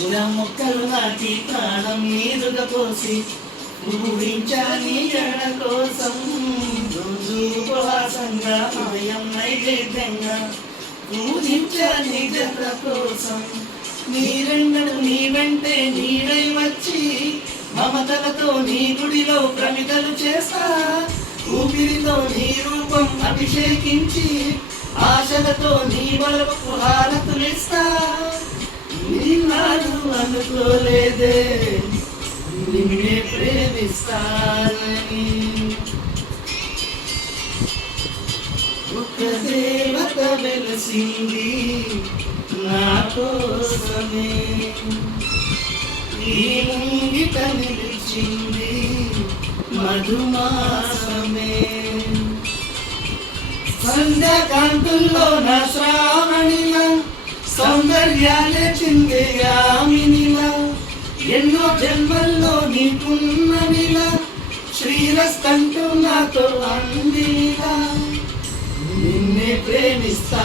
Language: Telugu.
ఇలా మొక్కలు నాటి ప్రాణం మీదుగా పోసి పూజించా నీ జడ కోసం రోజు ఉపవాసంగా హృదయం నైవేద్యంగా పూజించా నీ జత కోసం నీరెండను నీ వెంటే నీడై వచ్చి మమతలతో నీ గుడిలో ప్రమిదలు చేస్తా ఊపిరితో నీ రూపం అభిషేకించి ఆశలతో నీ వలపు హారతులిస్తా నిన్నాడు అనుకోలేదే నిన్నే ప్రేమిస్తానని ఒక దేవత వెలసింది నా కోసమే ఈ ముంగిట నిలిచింది మధుమాసమే సంధ్యాకాంతుల్లో నా శ్రావణిలా సౌందర్యాలే చిందే యామినిలా ఎన్నో జన్మల్లో నీకున్ననిలా శ్రీరస్తంటూ నాతో అందిలా నిన్నే ప్రేమిస్తా